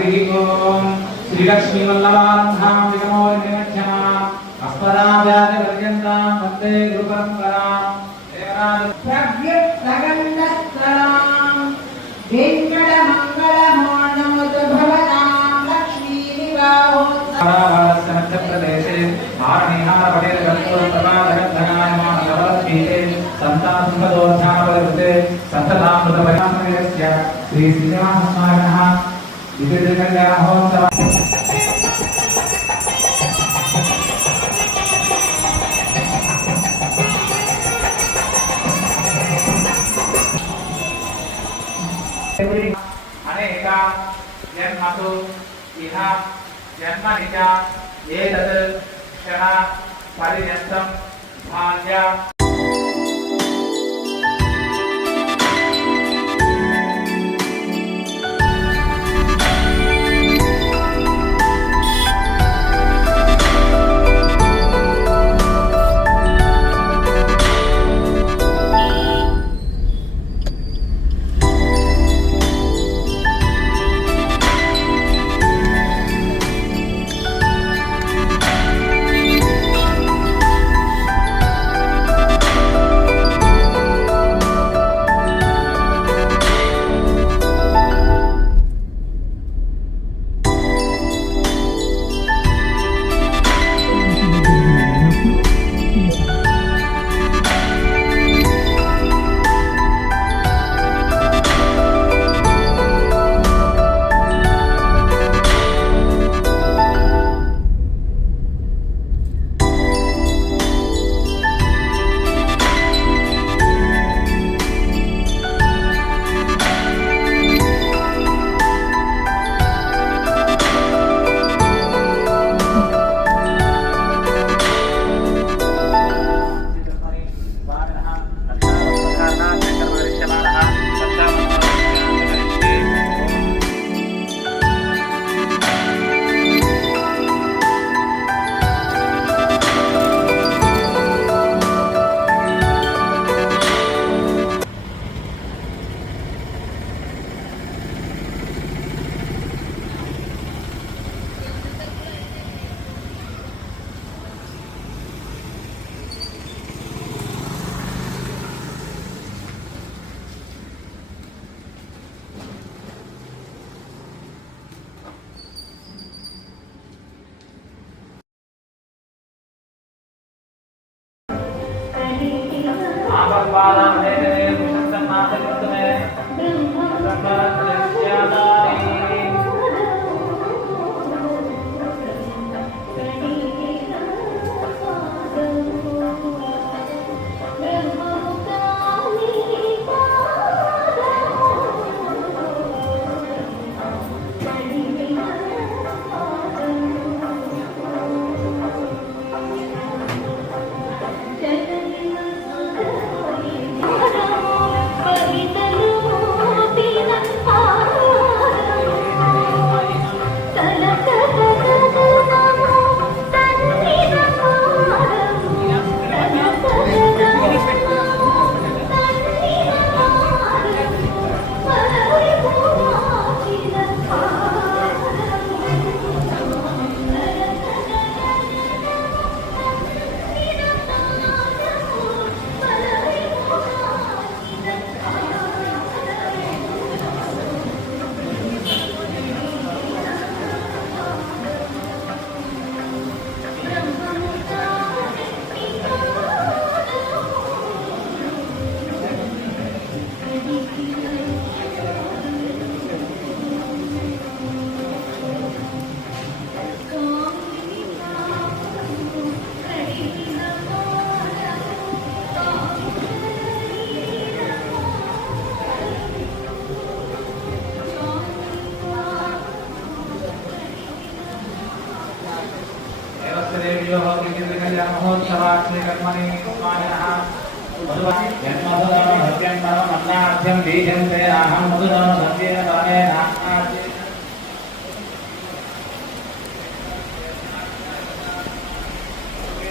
हरिः ओम श्रीलक्ष्मी वल्लभारम्भां विगमोनिमध्यमा अस्मदाचार्यपर्यन्तां वन्दे गुरुपरम्परां प्रव्युत्तगण्डस्तरां वेङ्कटमङ्गलमोर्णमुतु भवतां लक्ष्मीविवाहोत्सवस्य मध्यप्रदेशे मारणीहारपटेलगर्भोत्तमादगन्धनायमानगवद्गीते सन्तासुन्दरोध्यानपरिवृते सप्तधामृतपरिणामस्य श्री श्रीनिवासस्वामिनः विजयकल्याणमहोत्सवः अनेक जन्मसु इह जन्मनि च एतत् क्षण पर्यन्तं भाग्य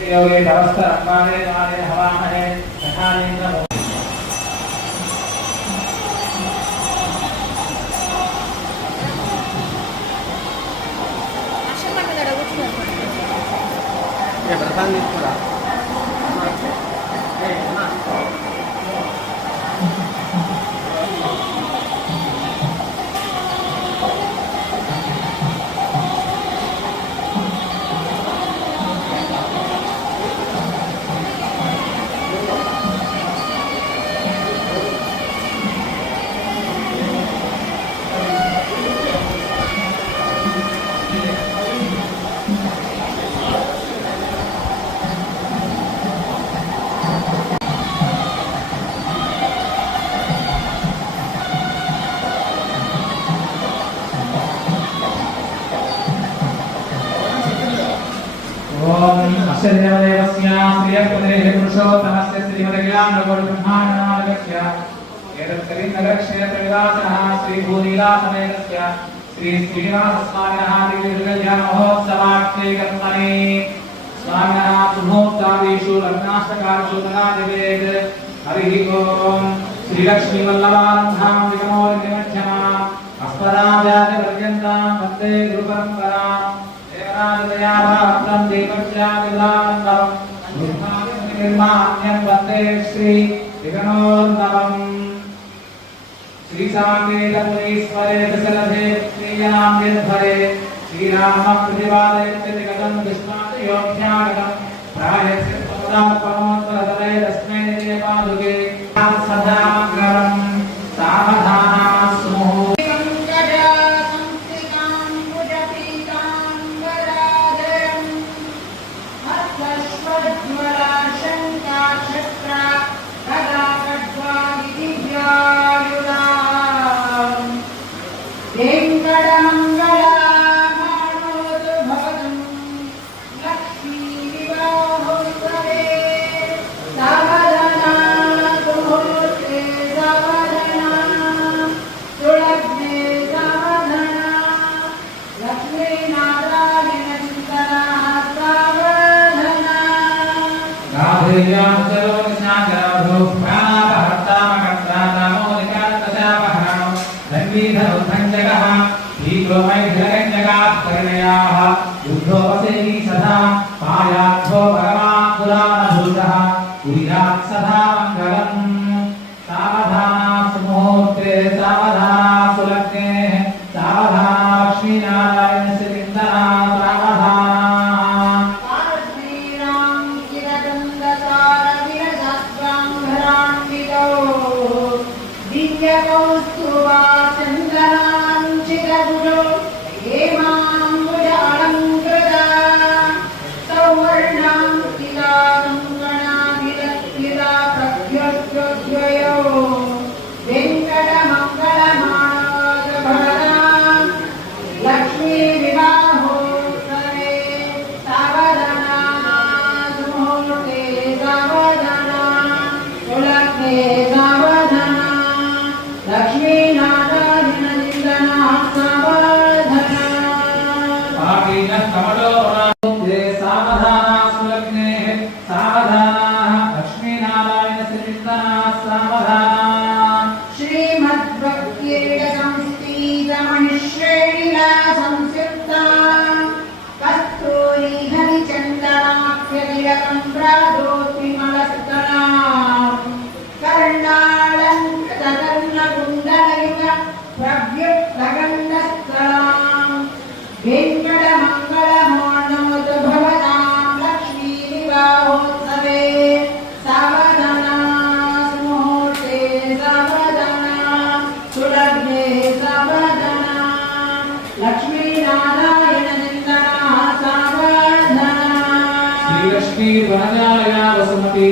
योगे नमस्ते हवामहे देवस्य श्रीयपदेः पुरुषोत्तमस्य श्रीमदज्ञानगोब्रह्माण्डनाथस्य एतत्कलिन्दक्षेत्रविलासः श्रीभूनीलासमेतस्य श्री श्रीनिवासस्वामिनः दिव्यदुर्गजमहोत्सवाख्ये कर्मणे स्वामिनः सुमोक्तादिषु लग्नाष्टकार्षु तनादिवेद हरिः ओम् श्रीलक्ष्मीवल्लभारम्भां विगमोर्निमध्यमाम् अस्मदाचार्यपर्यन्तां वन्दे गुरुपरम्पराम् निर्माण्यं वन्दे श्री विगणोर्नवम् श्रीसाकेतमुनीश्वरे दशरथे श्रीयां यद्भरे श्रीरामप्रतिपादयत्यतिगतं दुष्मादयोऽभ्यागतं प्रायश्चित्तमुदात्मनोत्तरतले तस्मै निजपादुके सदा मङ्गलं सावधाना स्मुः सदा पायात्थो भगवान् पुराणभूतः कुर्यात् सदा मङ्गलम् सावधाना सुमुहूर्ते सावधाना सुलग्ने सावधाना लक्ष्मीनारायणस्य चिन्तना सावधाना श्रीराम चिरगन्धकारविरजस्वाङ्घरान्वितो दिव्यकौस्तुभा चन्दनाञ्चितगुरो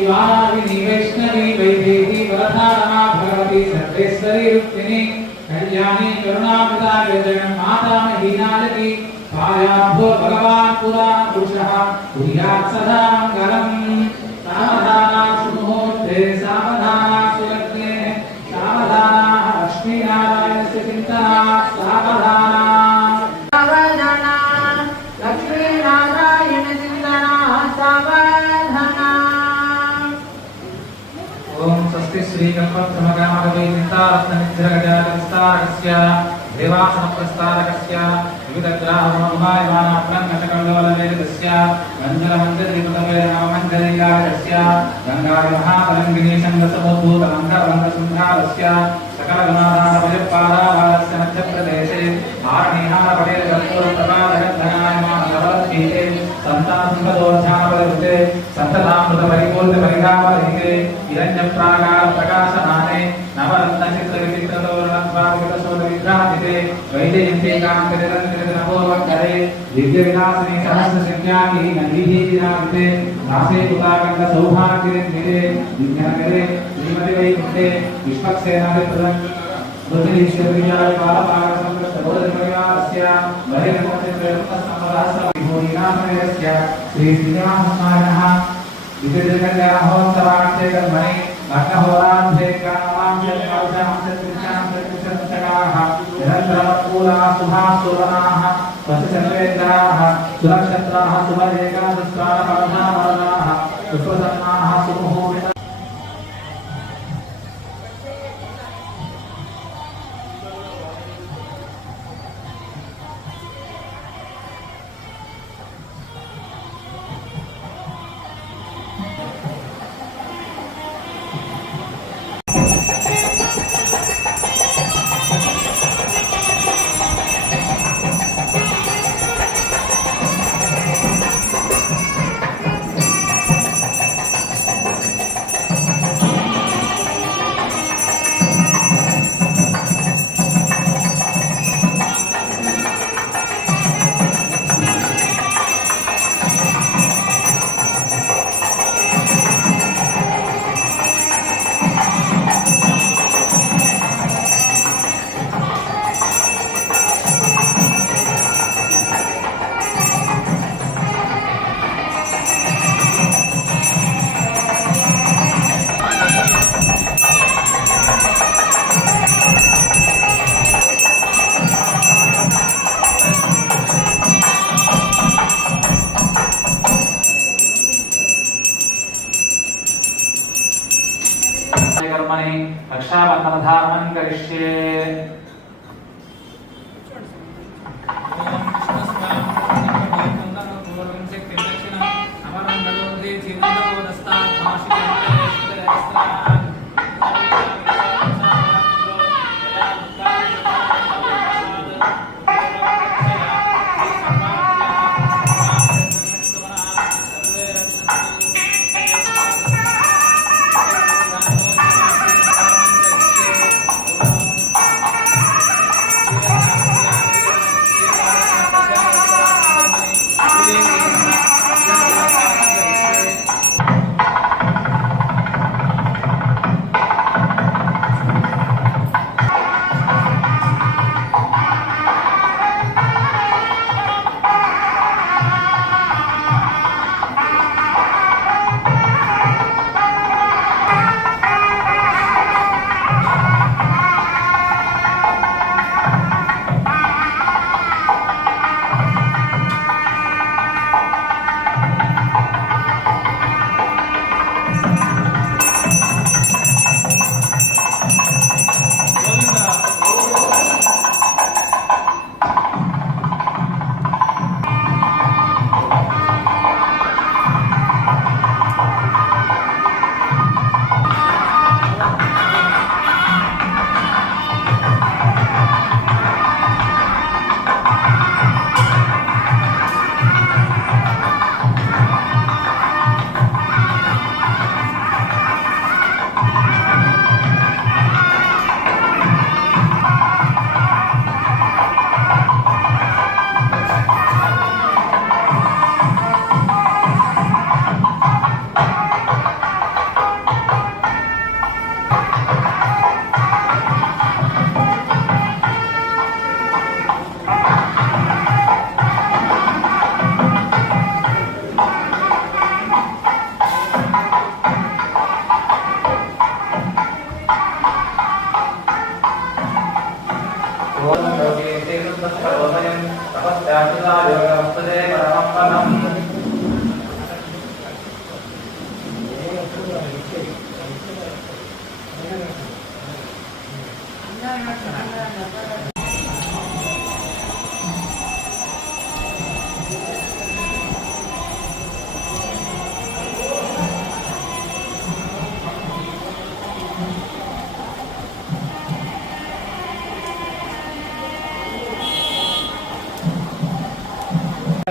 वाराहिनी वैष्णवी वैदेही वरदारमा भगवती सर्वेश्वरी रुक्मिणी कल्याणी करुणामृता जगन् माता महीनालकी पायाभो भगवान् पुराण पुरुषः कुर्यात् सदा मङ्गलम् सावधाना सुमुहूर्ते सावधाना सुलग्ने सावधाना लक्ष्मीनारायणस्य चिन्तना सावधाना श्रीकल्पत्रमगामभवेदितारत्ननिग्रहजातविस्तारकस्य देवासनप्रस्तारकस्य दिव्य विलासने सहस्र संख्याकी नंदीधीरान्ते नासे कुताकंड सौभाग्यनिधे दिव्यानगरे श्रीमति वैकुंठे विश्वक्सेनादि प्रदं बुद्धिश्वरीयाय बालपारसंकृत बोधकर्यास्य बहिर्मुखचित्रसंपदास्य विभूतिनामयस्य श्री श्रीनिवासनायनः विजयकल्याणोत्सवार्थे कर्मणि लग्नहोरार्थे कामांशकांशकाः निरन्तरमूला शुभास्तुवनाः वसचन्द्रेन्द्राः सुनक्षत्राः सुभरेकादस्त्राणपरधावरणाः सुप्रसन्नाः सुमुहूर्त रक्षाबन्धनधारणं करिष्ये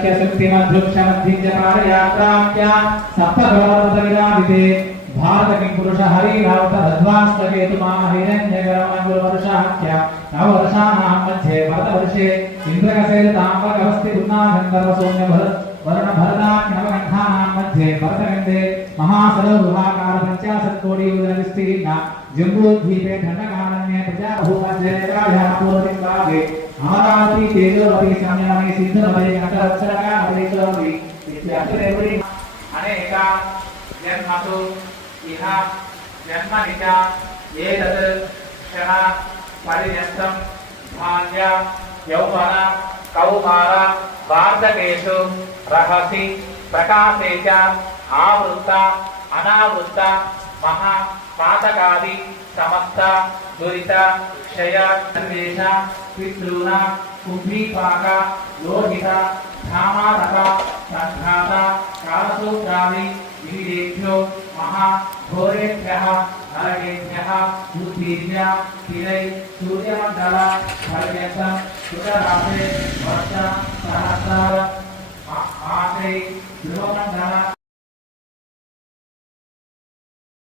तस्य शक्तिमध्युक्षमध्युञ्जपादयात्राख्या सप्तगौरवतविराजिते भारत किं पुरुष हरिरावत रध्वास्तकेतु माहिरण्यगरमङ्गुलवर्षाख्या नववर्षाणां मध्ये भरतवर्षे इन्द्रकसेताम्बकवस्ति वर्णभरदाख्यनवगण्ठानां मध्ये भरतगन्धे महासरौरुहाकार पञ्चाशत्कोटियुगविस्तीर्ण जम्बूद्वीपे दण्डकारण्ये प्रजाबहुमध्ये पूर्वदिक्भागे अमरावती तेजोवती संयमने सिद्धनवये घटवत्सरकामलेश्वरी इत्याख्यदेवरी अनेक जन्मसु इह जन्मनि च एतत् क्षण पर्यन्तं भाल्य यौवन कौमार वार्धकेषु रहसि प्रकाशे च आवृत्त अनावृत्त महा पातकादि समस्त दुरित क्षय सर्वेश पितॄणां कुम्भीपाक लोहित धामारक संघात कालसूत्रादि विविधेभ्यो महा घोरेभ्यः नरकेभ्यः बुद्धिभ्य तिरै सूर्यमण्डल पर्यन्तं सुतरासे वर्ष